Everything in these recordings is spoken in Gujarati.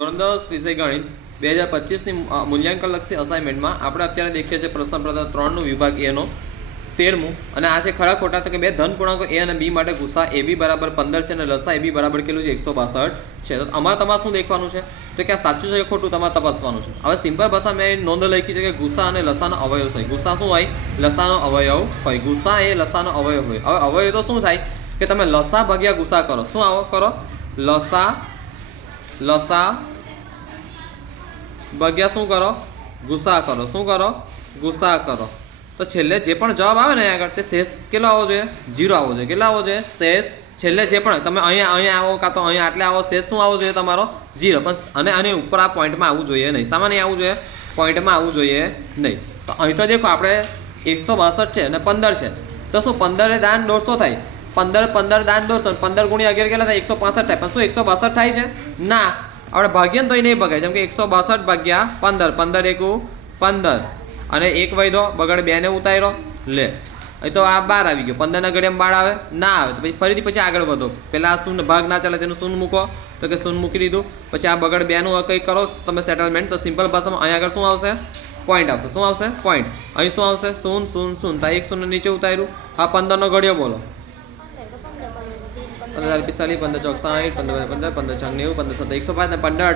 ધોરણ 10 વિષય ગણિત 2025ની મૂલ્યાંકનલક્ષી અસાઇનમેન્ટમાં આપણે અત્યારે દેખીએ છીએ પ્રશ્ન પ્રકાર 3નું વિભાગ એ નો 13મું અને આ છે ખરા ખોટા તો કે બે ધન પૂર્ણાંકો એ અને બી માટે ગુસા એ બી બરાબર 15 છે અને લસા એ બી બરાબર કેટલું છે 162 છે. તો આમાં તમારે શું દેખવાનું છે તો કે આ સાચું છે કે ખોટું તમારે તપાસવાનું છે. હવે સિમ્પલ ભાષા મેં નોંધ લખી છે કે ગુસા અને લસાનો અવયવ હોય. ગુસા શું હોય? લસાનો અવયવ હોય. ગુસા એ લસાનો અવયવ હોય. હવે અવયવ તો શું થાય કે તમે લસા ભાગ્યા ગુસા કરો. શું આવો કરો? લસા ભાગ્યા શું કરો? ગુસા કરો. શું કરો? ગુસા કરો. તો છેલ્લે જે પણ જવાબ આવે ને આગળ તે શેષ કેટલો આવવો જોઈએ? 0 આવવો જોઈએ. કેટલો આવવો જોઈએ? શેષ છેલ્લે જે પણ તમે અહીંયા આવો કાં તો અહીંયા આટલે આવો, શેષ શું આવવો જોઈએ તમારો? 0. પણ અને આની ઉપર આ પોઈન્ટમાં આવવું જોઈએ નહીં. સામાન્ય નહીં આવવું જોઈએ, પોઈન્ટમાં આવવું જોઈએ નહીં. તો અહીં તો દેખો આપણે 162 છે અને 15 છે તો શું 15 દાન 150 થાય? 15 દાન 150, 15 ગુણ્યા 11 કેટલા થાય? 165 થાય. પણ શું 162 થાય છે? ના, આપણે ભાગ્ય ને તો નહીં ભગાય. જેમ કે 162 ભાગ્યા 15, 15 એકુ 15 અને એક વૈધો બગડ 2 ને ઉતાર્યો લે. અહીં તો આ 12 આવી ગયો. 15 ના ઘડિયામાં 12 આવે? ના આવે. તો ફરીથી પછી આગળ વધો. પહેલાં આ શૂન્ય ભાગ ના ચાલે તેનું શૂન્ય મૂકો તો કે શૂન્ય મૂકી દીધું. પછી આ બગડ 2 નું કંઈ કરો તમે સેટલમેન્ટ. તો સિમ્પલ ભાષામાં અહીં આગળ શું આવશે? પોઈન્ટ આવશે. શું આવશે? પોઈન્ટ. અહીં શું આવશે? 0 0 0. તો એક શૂન્ય નીચે ઉતાર્યું. આ 15 નો ઘડિયો બોલો. 15 45 15 64 15 15 15 96 15 17 105 15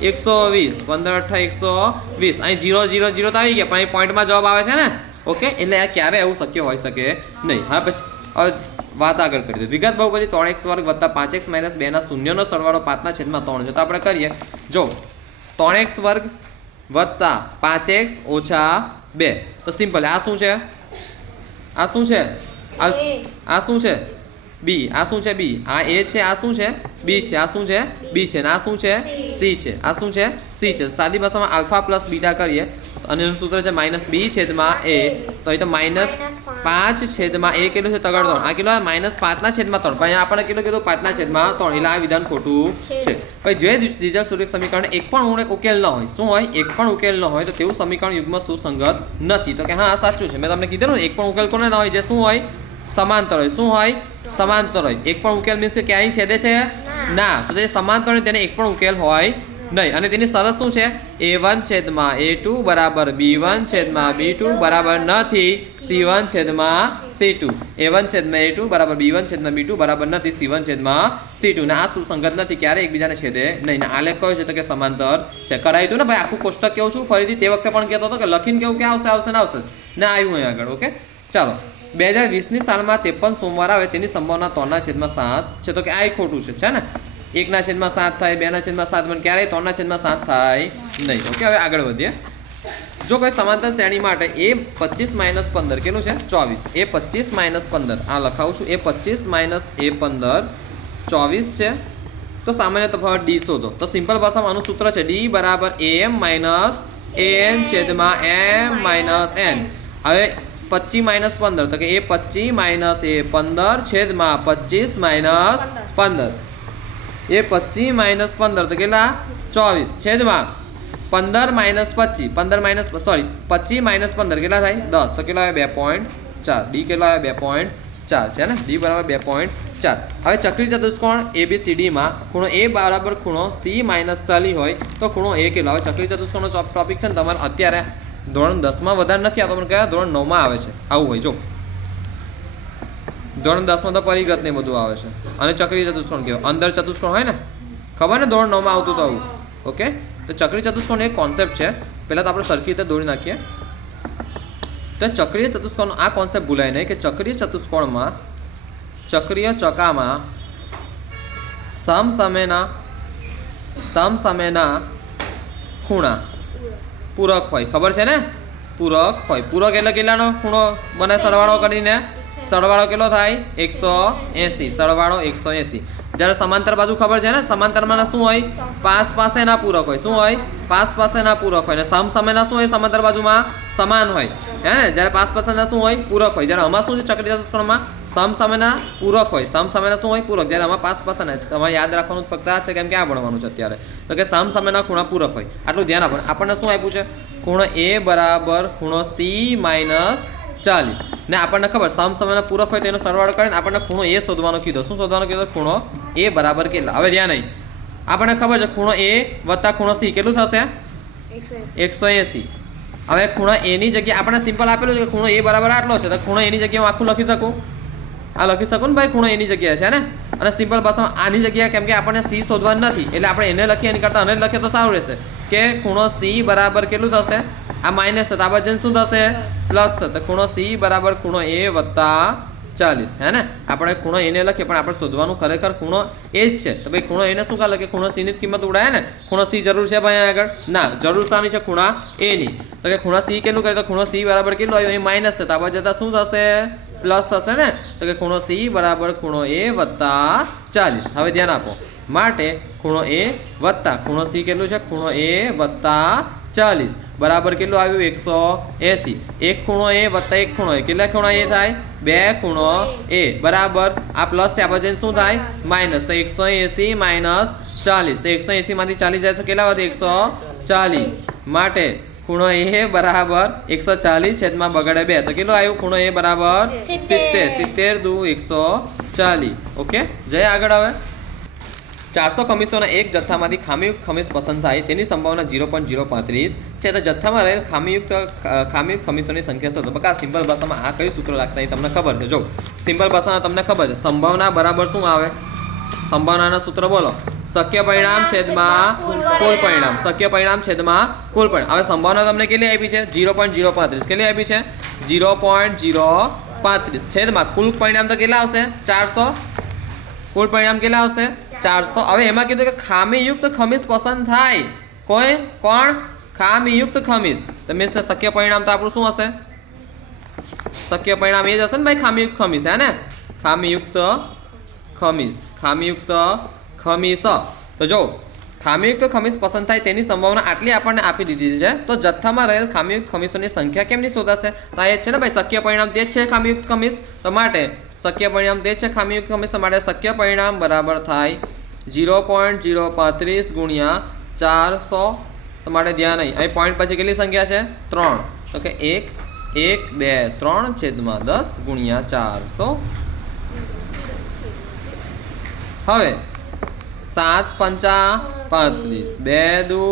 18 120 15 18 120. અહીં 0 0 0 તો આવી ગયા પણ અહીં પોઈન્ટમાં જવાબ આવે છે ને. ઓકે, એટલે આ ક્યારે એવું શક્ય હોઈ શકે નહીં. હા, પછી હવે વાત આગળ કરી દો. વિગત બહુપદી 3x વર્ગ વત્તા 5x - 2 ના શૂન્યનો સરવાળો 5 ના છેદમાં 3 છે. તો આપણે કરીએ. જો 3x વર્ગ વત્તા 5x ઓછા 2 તો સિમ્પલ. આ શું છે? આ શું છે? આ શું છે? બી. આ શું છે? બી. આ એ છે. આ શું છે? બી છે. આ શું છે? બી છે. અને આ શું છે? સી છે. આ શું છે? સી છે. સાદી ભાષામાં આલ્ફા પ્લસ બીટા કરીએ અને એનું સૂત્ર છે -b છેદમાં a. તો અહીં તો -5 છેદમાં a કેટલું છે? તગડ 3. આ કેટલું? -5 ના છેદમાં 3. પણ અહીંયા આપણને કેટલું કીધું? 5 ના છેદમાં 3. એટલે આ વિધાન ખોટું છે. પછી જે દ્વિજ્યા સૂત્રીય સમીકરણ એક પણ ઉકેલ ન હોય. શું હોય? એક પણ ઉકેલ ન હોય તો તેવું સમીકરણ યુગ્મ સુસંગત નથી. તો કે હા, આ સાચું છે. મેં તમને કીધું ને એક પણ ઉકેલ કોને ના હોય? જે શું હોય? સમાંતર હોય. શું હોય? સમાંતર હોય. એક પણ ઉકેલ મીન્સ કે અહીં છેદે છે? ના. તો તે સમાંતર હોય તેને એક પણ ઉકેલ હોય નહીં. અને તેની શરત શું છે? a1 છેદમાં a2 બરાબર b1 છેદમાં b2 બરાબર નથી c1 છેદમાં c2. a1 છેદમાં a2 બરાબર b1 છેદમાં b2 બરાબર નથી c1 છેદમાં c2. ને આ સુસંગત નથી. ક્યારે એકબીજાને છેદે નહીં. ને આલેખ કયો છે? તો કે સમાંતર છે. કરાયું હતું ને ભાઈ આખું કોષ્ટક કેવું છું ફરીથી તે વખતે પણ કહેતો હતો કે લખીને કેવું કે આવશે ને આવ્યું અહીં આગળ. ઓકે, ચાલો. 2020ની સાલમાં 53 સોમવાર આવે તેની સંભાવના 3/7 છે. તો કે આ ખોટું છે ને. 1/7 થાય, 2/7 પણ ક્યારેય 3/7 થાય નહીં. ઓકે, હવે આગળ વધીએ. જો કોઈ સમાંતર શ્રેણી માટે a 25 - 15 કેટલું છે? 24. a 25 - 15 આ લખાવું છું. a 25 - a 15 24 છે. તો સામાન્ય તફાવત d શોધો. તો સિમ્પલ ભાષામાં આનું સૂત્ર છે d બરાબર am - an છેદમાં m - n. હવે 25 - 15 તો કે એ 25 - એ 15 છેદમાં 25 - 15. એ 25 - 15 તો કેટલા? 24 છેદમાં 15 - 25 25 - 15 કેટલા થાય? 10. તો કેટલા આવે? 2.4. ડી કેટલા આવે? 2.4 છે ને. ડી બરાબર 2.4. હવે ચક્રી ચતુષ્કોણ ABCD માં ખૂણો a બરાબર ખૂણો c - ચાલી હોય તો ખૂણો a કેટલો? હવે ચક્રી ચતુષ્કોણનો ટોપિક છે ને તમારે અત્યારે ધોરણ 10માં વધારે નથી આવતો પણ કયા ધોરણ 9માં આવે છે. આવું હોય. જો ધોરણ 10માં તો પરિગત ને બધું આવે છે. અને ચક્રી ચતુષ્કોણ કહેવાય. અંદર ચતુષ્કોણ હોય ને, ખબર ને ધોરણ 9માં આવતું તો આવું. ઓકે, તો ચક્રી ચતુષ્કોણ એક કોન્સેપ્ટ છે. પહેલાં તો આપણે સરખી રીતે દોરી નાખીએ. તો ચક્રીય ચતુષ્કોણનો આ કોન્સેપ્ટ ભૂલાય નહીં કે ચક્રીય ચતુષ્કોણમાં ચક્રીય ચકામાં સમસામેના ખૂણા પૂરક હોય. ખબર છે ને? પૂરક હોય. પૂરક એટલે કેટલાનો ખૂણો બને? સરવાળો કરીને સરવાળો કેટલો થાય? 180. સરવાળો 180. જ્યારે સમાંતર બાજુ ખબર છે ને, સમાંતરમાં શું હોય? પાસેના પૂરક હોય. શું હોય? પાસેના પૂરક હોય. અને સમસામેના શું હોય? સમાંતર બાજુમાં સમાન હોય. હે ને? જ્યારે પાસેના શું હોય? પૂરક હોય. જ્યારે આમાં શું છે? ચક્રીય ચતુષ્કોણમાં સમસામેના પૂરક હોય. સમસામેના શું હોય? પૂરક. જ્યારે આમાં પાસેના. તમારે યાદ રાખવાનું ફક્ત આ છે કેમ કે આ ભણવાનું છે અત્યારે. તો કે સમસામેના ખૂણા પૂરક હોય. આટલું ધ્યાન આપો. આપણને શું આપ્યું છે? ખૂણો a બરાબર ખૂણો c - 40. ને આપણને ખબર સમસામેના પૂરક હોય તેનો સરવાળો કરીને આપણને ખૂણો a શોધવાનો કીધો. શું શોધવાનો કીધો? ખૂણો a બરાબર કેટલા? હવે ધ્યાન નહીં. આપણને ખબર છે ખૂણો એ વત્તા ખૂણો સી કેટલું થશે 180. હવે ખૂણો એ ની જગ્યાએ આપણે સિમ્પલ આપેલું છે કે ખૂણો એ બરાબર આટલો છે તો ખૂણો એની જગ્યાએ હું આખું લખી શકું આ લખી શકું ને ભાઈ ખૂણો એની જગ્યાએ છે ને અને સિમ્પલ ભાષામાં આની જગ્યાએ કેમ કે આપણને સી શોધવાનું નથી એટલે આપણે એને લખીએ એની કરતાં આને લખીએ તો સારું રહેશે કે ખૂણો સી બરાબર કેટલું થશે આ માઇનસ છે તો આ બાજુ શું થશે પ્લસ થશે ખૂણો સી બરાબર ખૂણો એ વત્તા 40 હે ને આપણે ખૂણો એને લખીએ પણ આપણે શોધવાનું ખરેખર ખૂણો એ જ છે તો ભાઈ ખૂણો એને શું કા લખીએ ખૂણો સી ની કિંમત ઉડાય ને ખૂણો સી જરૂર છે ભાઈ આગળ ના જરૂર શાની છે ખૂણા એ ની તો કે ખૂણો સી કેટલું કરે તો ખૂણો સી બરાબર કેટલું આવ્યું એ માઇનસ છે તો આ બાજુ જતા શું થશે પ્લસ થશે ને તો કે ખૂણો સી બરાબર ખૂણો એ વત્તા 40 હવે ધ્યાન આપો માટે ખૂણો એ વત્તા ખૂણો સી કેટલું છે ખૂણો એ વત્તા 40 બરાબર કેટલું આવ્યું 180 એક ખૂણો એ વત્તા એક ખૂણો એ કેટલા ખૂણા એ થાય બે ખૂણો એ બરાબર આ પ્લસ થયા પછી શું થાય માઇનસ તો 180 માઇનસ 40 તો 180 માંથી 40 જાય તો કેટલા વધે 140 માટે ખૂણો એ બરાબર 140 છેદમાં બગડે 2 તો કેટલું આવ્યું ખૂણો એ બરાબર 70 70 દુ 140 ઓકે જય આગળ હવે 400 ખમીસોના એક જથ્થામાંથી ખામીયુક્ત ખમીસ પસંદ થાય તેની સંભાવના 0.035 છે તો જથ્થામાં રહેલ ખામીયુક્ત ખમીસોની સંખ્યા શોધો બકા સિમ્પલ ભાષામાં આ કયું સૂત્ર લાગશે એ તમને ખબર છે જો સિમ્પલ ભાષામાં તમને ખબર છે સંભાવના બરાબર શું આવે સંભાવનાના સૂત્ર બોલો શક્ય પરિણામ છેદમાં કુલ પરિણામ શક્ય પરિણામ છેદમાં કુલ પરિણામ હવે સંભાવના તમને કેટલી આપી છે 0.035 કેટલી આપી છે 0.035 છેદમાં કુલ પરિણામ તો કેટલા આવશે 400 કુલ પરિણામ કેટલા આવશે 400 હવે એમાં કીધું કે ખામીયુક્ત ખમીસ પસંદ થાય કોણ ખામીયુક્ત ખમીસ તો મીન્સ શક્ય પરિણામ તો આપણું શું હશે શક્ય પરિણામ એ જ હશે ને ભાઈ ખામીયુક્ત ખમીસ હે ને ખામીયુક્ત ખમીસ તો જો ખામીયુક્ત ખમીસ પસંદ થાય તેની સંભાવના આટલી આપણને આપી દીધી છે તો જથ્થામાં રહેલ ખામીયુક્ત ખમીસોની સંખ્યા કેમની શોધાશે તો આ એ છે ને ભાઈ શક્ય પરિણામ તે જ છે ખામીયુક્ત ખમીસ તો માટે શક્ય પરિણામ તે છે ખામીયુક્ત ખમીસ માટે શક્ય પરિણામ બરાબર થાય 0.035 ગુણ્યા 400 તો માટે ધ્યાન નહીં અહીં પોઈન્ટ પછી કેટલી સંખ્યા છે 3 તો કે 1 1 2 3 છેદમાં 10 ગુણ્યા 400 હવે 7 પંચા 35 2 દુ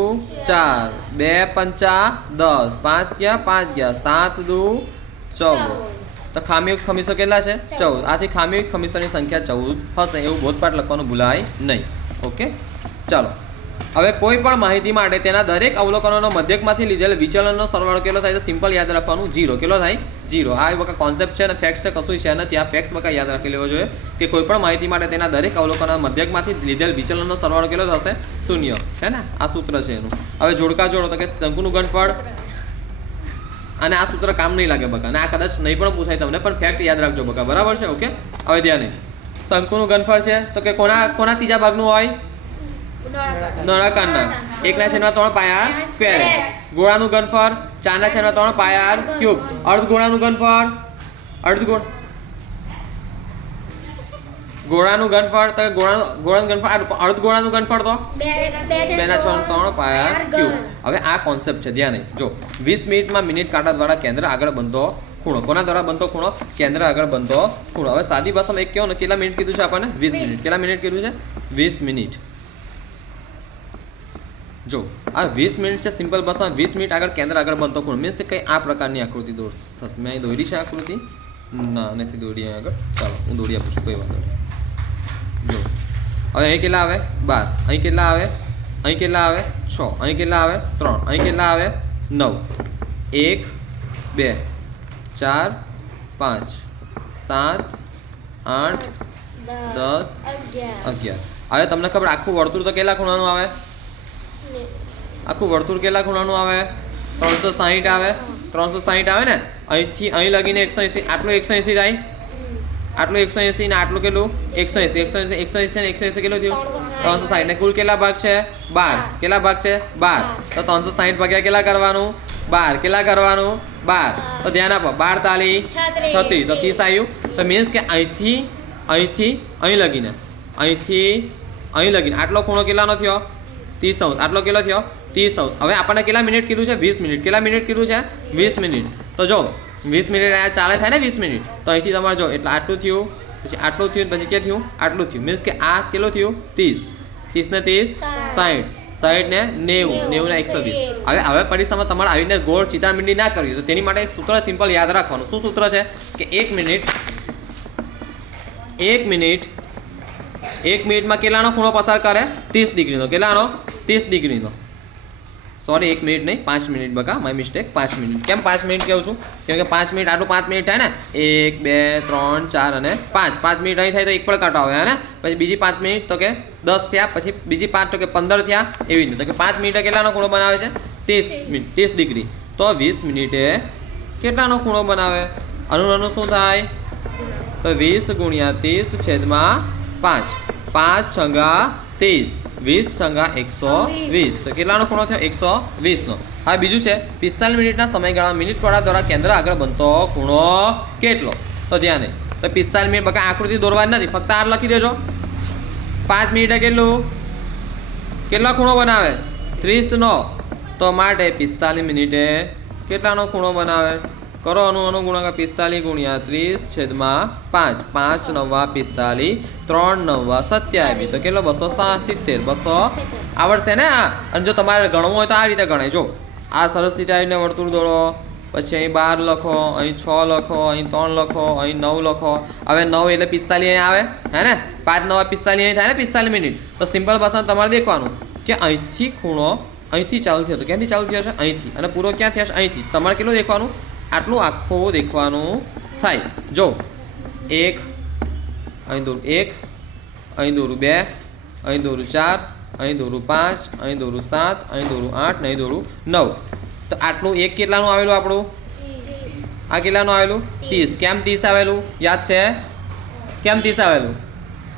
4 2 પંચા 10 5 ગયા 5 ગયા 7 દુ 14 તો ખામીયુક્ત ખમીસો કેટલા છે 14 આથી ખામીયુક્ત ખમીસોની સંખ્યા 14 હશે એવું બોધપાઠ લખવાનું ભૂલાય નહીં ઓકે ચાલો હવે કોઈ પણ માહિતી માટે તેના દરેક અવલોકનોનો મધ્યકમાંથી લીધેલ વિચલનનો સરવાળો કેટલો થાય તો સિમ્પલ યાદ રાખવાનું 0 કેટલો થાય 0 આ બકા કોન્સેપ્ટ છે ને ફેક્ટ છે કશું છે નથી આ ફેક્ટ્સ બકા યાદ રાખી લેવો જોઈએ કે કોઈ પણ માહિતી માટે તેના દરેક અવલોકનોના મધ્યકમાંથી લીધેલ વિચલનનો સરવાળો કેટલો થશે 0 છે ને આ સૂત્ર છે એનું હવે જોડકા જોડો તો કે શંકુનું ઘનફળ અને આ સૂત્ર કામ નહીં લાગે બકા અને આ કદાચ નહીં પણ પૂછાય તમને પણ ફેક્ટ યાદ રાખજો બકા બરાબર છે ઓકે હવે ધ્યાન શંકુનું ઘનફળ છે તો કે કોના ત્રીજા ભાગનું હોય નળાકારના 1/3 પાય સ્ક્વેર ગોળાનું ઘનફળ 4/3 પાય ક્યુબ અર્ધગોળાનું ઘનફળ ગોળાનું ઘનફળ તો ગોળાનું ઘનફળ અર્ધગોળાનું ઘનફળ તો 2/3 પાય ક્યુબ હવે આ કોન્સેપ્ટ છે ધ્યાન જો 20 મિનિટમાં મિનિટ કાંટા દ્વારા કેન્દ્ર આગળ બનતો ખૂણો કોના દ્વારા બનતો ખૂણો કેન્દ્ર આગળ બનતો ખૂણો હવે સાદી ભાષામાં એક કહો ને કેટલા મિનિટ કીધું છે આપણને 20 મિનિટ કેટલા મિનિટ કીધું છે 20 મિનિટ જો આ 20 મિનિટ છે સિમ્પલ ભાષામાં 20 મિનિટ આગળ કેન્દ્ર આગળ બનતો ખૂણો મીન્સ કે કંઈ આ પ્રકારની આકૃતિ થશે મેં અહીં દોરી છે આકૃતિ ના નથી દોરી આગળ ચાલો હું દોરી આપું છું કોઈ વાંધો નહીં જો હવે અહીં કેટલા આવે 12 અહીં કેટલા આવે 6 અહીં કેટલા આવે 3 અહીં કેટલા આવે 9 1 2 4 5 7 8 10 11 હવે તમને ખબર આખું વર્તુળ તો કેટલા ખૂણાનું આવે આખું વર્તુળ કેટલા ખૂણાનું આવે 360 આવે 360 આવે ને અહીંથી અહીં લગીને 180 આટલું 180 થાય આટલું 180 ને આટલું કેટલું 180 ને 180 કેટલું થયું 360 ને કુલ કેટલા ભાગ છે 12 કેટલા ભાગ છે 12 તો 360 ભાગ્યા કેટલા કરવાનું 12 કેટલા કરવાનું 12 તો ધ્યાન આપો 12 તાલી 36 તો 30 આવ્યું તો મીન્સ કે અહીંથી અહીં લગીને આટલો ખૂણો કેટલાનો થયો 30° આટલો કેટલો થયો 30°. હવે આપણને કેટલા મિનિટ કીધું છે 20 મિનિટ કેટલા મિનિટ કીધું છે 20 મિનિટ તો જો 20 મિનિટ આ ચાલે થાય ને 20 મિનિટ તો અહીંથી તમારે જો એટલે આટલું થયું પછી આટલું થયું પછી કે થયું આટલું થયું મીન્સ કે આ કેટલું થયું 30 30 ને 30 60 60 ને 90 90 ને 120 હવે પરીક્ષામાં તમારે આવીને ગોળ ચિત્રામીંડી ના કરવી તો તેની માટે એક સૂત્ર સિમ્પલ યાદ રાખવાનું શું સૂત્ર છે કે 1 મિનિટમાં કેટલાનો ખૂણો પસાર કરે 30 ડિગ્રીનો કેટલાનો 30 ડિગ્રીનો સોરી 1 મિનિટ નહીં 5 મિનિટ બકા માય મિસ્ટેક 5 મિનિટ કેમ 5 મિનિટ કહું છું કેમ કે 5 મિનિટ આટલું 5 મિનિટ થાય ને 1 2 3 4 અને 5 મિનિટ અહીં થાય તો એક પણ કાંટો આવે હે ને પછી બીજી 5 મિનિટ તો કે 10 થયા પછી બીજી 5 તો કે 15 થયા એવી રીતે તો કે 5 મિનિટે કેટલાનો ખૂણો બનાવે છે 30 ડિગ્રી તો 20 મિનિટે કેટલાનો ખૂણો બનાવે આનું શું થાય તો 20 ગુણ્યા 30 છેદમાં 5 5 છંગા 30 20 છંગા 120 તો કેટલાનો ખૂણો થયો 120 નો હવે બીજું છે 45 મિનિટના સમયગાળા મિનિટ વડા દ્વારા કેન્દ્ર આગળ બનતો ખૂણો કેટલો તો ધ્યાન નહીં તો 45 મિનિટ બકા આકૃતિ દોરવાની નથી ફક્ત આર લખી દેજો 5 મિનિટે કેટલો ખૂણો બનાવે 30 નો તો માટે 45 મિનિટે કેટલાનો ખૂણો બનાવે કરો ગુણાકાર 45 ગુણ્યા 30 છેદમાં 5 5 નવા 45 3 નવા 27 તો કેટલો 270 આવડશે ને આ અને જો તમારે ગણવું હોય તો આ રીતે ગણાય જો આ સરસ રીતે આવીને વર્તુળ દોરો પછી અહીં 12 લખો અહીં 6 લખો અહીં 3 લખો અહીં 9 લખો હવે 9 એટલે 45 અહીં આવે હે ને 5 નવા 45 અહીં થાય ને 45 મિનિટ તો સિમ્પલ ભાષામાં તમારે દેખવાનું કે અહીંથી ખૂણો અહીંથી ચાલુ થયો તો ક્યાંથી ચાલુ થયો છે અહીંથી અને પૂરો ક્યાં થયો છે અહીંથી તમારે કેટલું દેખવાનું આટલું આખું દેખવાનું થાય જો 1 અહીં દોરું 1 અહીં દોરું 2 અહીં દોરું 4 અહીં દોરું 5 અહીં દોરું 7 અહીં દોરું 8 ને અહીં દોરું 9 તો આટલું એક કેટલાનું આવેલું આપણું આ કેટલાનું આવેલું 30 કેમ 30 આવેલું યાદ છે કેમ 30 આવેલું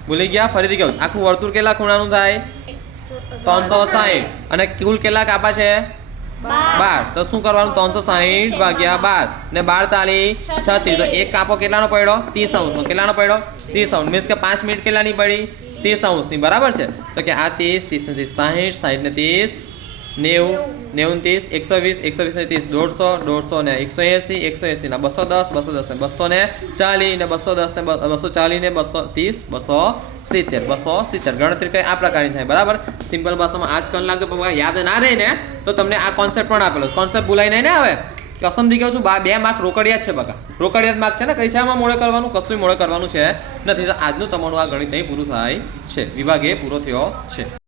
ભૂલી ગયા ફરીથી કહું આખું વર્તુળ કેટલા ખૂણાનું થાય 360 અને કુલ કેટલા કાપા છે 12 તો શું કરવાનું 360 ભાગ્યા 12 ને 12 તાલી 36 તો એક કાપો કેટલાનો પડ્યો 30 અંશનો કેટલાનો પડ્યો 30 અંશ મીન્સ કે 5 મિનિટ કેટલાની પડી 30 અંશની બરાબર છે તો કે આ 30 30 ને 30 60 60 ને 30 90 90 30 120 120 ને 30 150 150 ને 180 180 ના 210 210 ને 200 ને 40 ને 210 ને 240 ને 230 270 ગણતરી કઈ આ પ્રકારની થાય બરાબર સિમ્પલ ભાષામાં આજ કન લાગતો પણ યાદ ના રહે ને તો તમને આ કોન્સેપ્ટ પણ આપેલો કોન્સેપ્ટ ભૂલાઈ નહીં ને હવે કસમથી કહું છું 2 માર્ક રોકડિયા જ છે બકા રોકડિયા માર્ક છે ને કઈ શામાં મોડે કરવાનું કશું મોડે કરવાનું છે નથી તો આજનું તમારું આ ગણિત અહીં પૂરું થાય છે વિભાગ એ પૂરો થયો છે